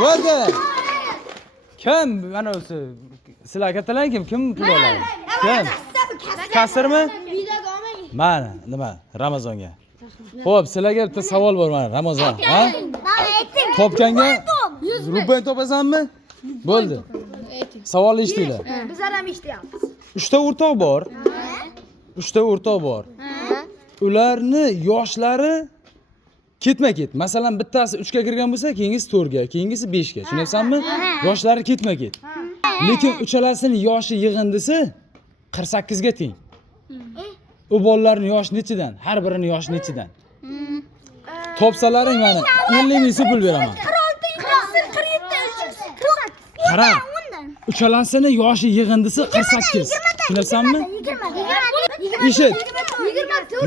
Bo'ldi. Kim mana o'zi? Sizlar kattalar kim pul oladi? Kim? Kasrmi? Mana, nima? Ramazonga. Xo'p, sizlarga bitta savol bor mana, Ramazon, ha? Topganga ruben topasanmi? Bo'ldi. Savolni eshitinglar. Bizlar ham eshityapmiz. 3 ta o'rtoq bor. 3 ta o'rtoq bor. Ularni yoshlari ketma-ket. Masalan, bittasi 3 ga kirgan bo'lsa, keyingisi 4 ga, keyingisi 5 ga. Tushunyapsanmi? Yoshlari ketma-ket. Lekin uchalasining yoshi yig'indisi 48 ga teng. U bolalarning yoshi nechidan? Har birining yoshi nechidan? Topsalaring mana 50 ming so'm pul beraman. 47 Qara. Uchalasining yoshi yig'indisi 48. Tushunyapsanmi? 20. Eshit.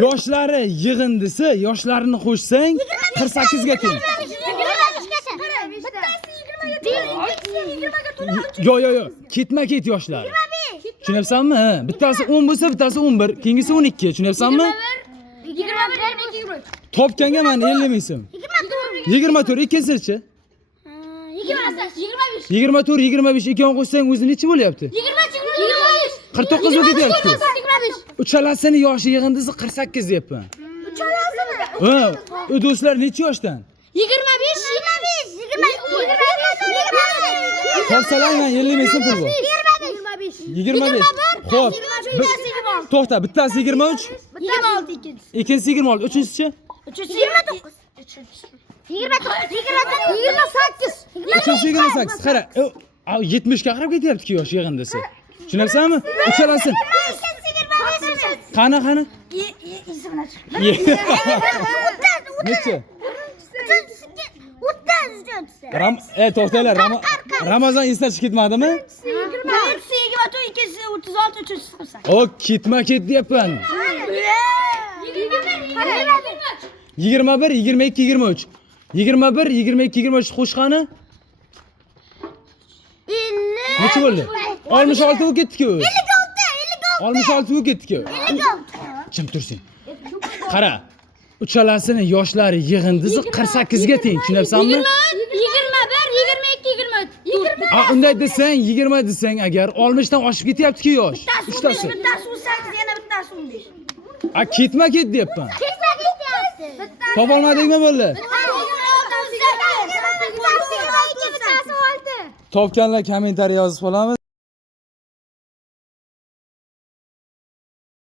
Yoshlari yig'indisi, yoshlarini qo'shsang 48 ga teng. Yo. Ketma-ket yoshlar. Tushunyapsanmi? Bittasi 10 bo'lsa, bittasi 11, keyingisi 12. Tushunyapsanmi? 21. Topganga mana 50 ming so'm. 24 ikkinchisi-chi? 24, 25 ikkovini qo'shsang o'zi necha bo'lyapti? 25. 49 ga ketyapti. Uchalasini yoshi yig'indisi 48 deyapman. Uchalasini? Ha, u do'stlar necha yoshdan? 25. Topsalar mana 50 ming so'm pul bor. 25. Xo'p. To'xta, bittasi 23, 26 ikincisi. ikkinchisi 26, uchinchisi-chi? 29. 28. Uchinchisi 28. Qara, 70 ga qarab ketyapti-ku yosh yig'indisi. Tushunyapsanmi? Uchalasin. Qani? Ismini chiq. Necha? 30. To'xtanglar. Ramazon esdan chiqib ketmadimi? 24, ikkinchisi 36, uchinchisi 48. O, ketma-ket deyapman. 21, 22, 23. 21, 22, 23 qo'shqani? 50. Necha bo'ldi? 66 bo'lib ketdi-ku. 66 bo'lib ketdi-ku. 56. Jim tursin. Qara. Uchalasining yoshlari yig'indisi 48 ga teng, tushunyapsanmi? 21, 22, 23. Unday desang, 20 desang agar 60 dan oshib ketyapti-ku yosh. Bittasi 18, yana bittasi 15. Ketma-ket deyapman. Topolmadingmi bo'ldi? Topganlar kommentariy yozib qolamiz.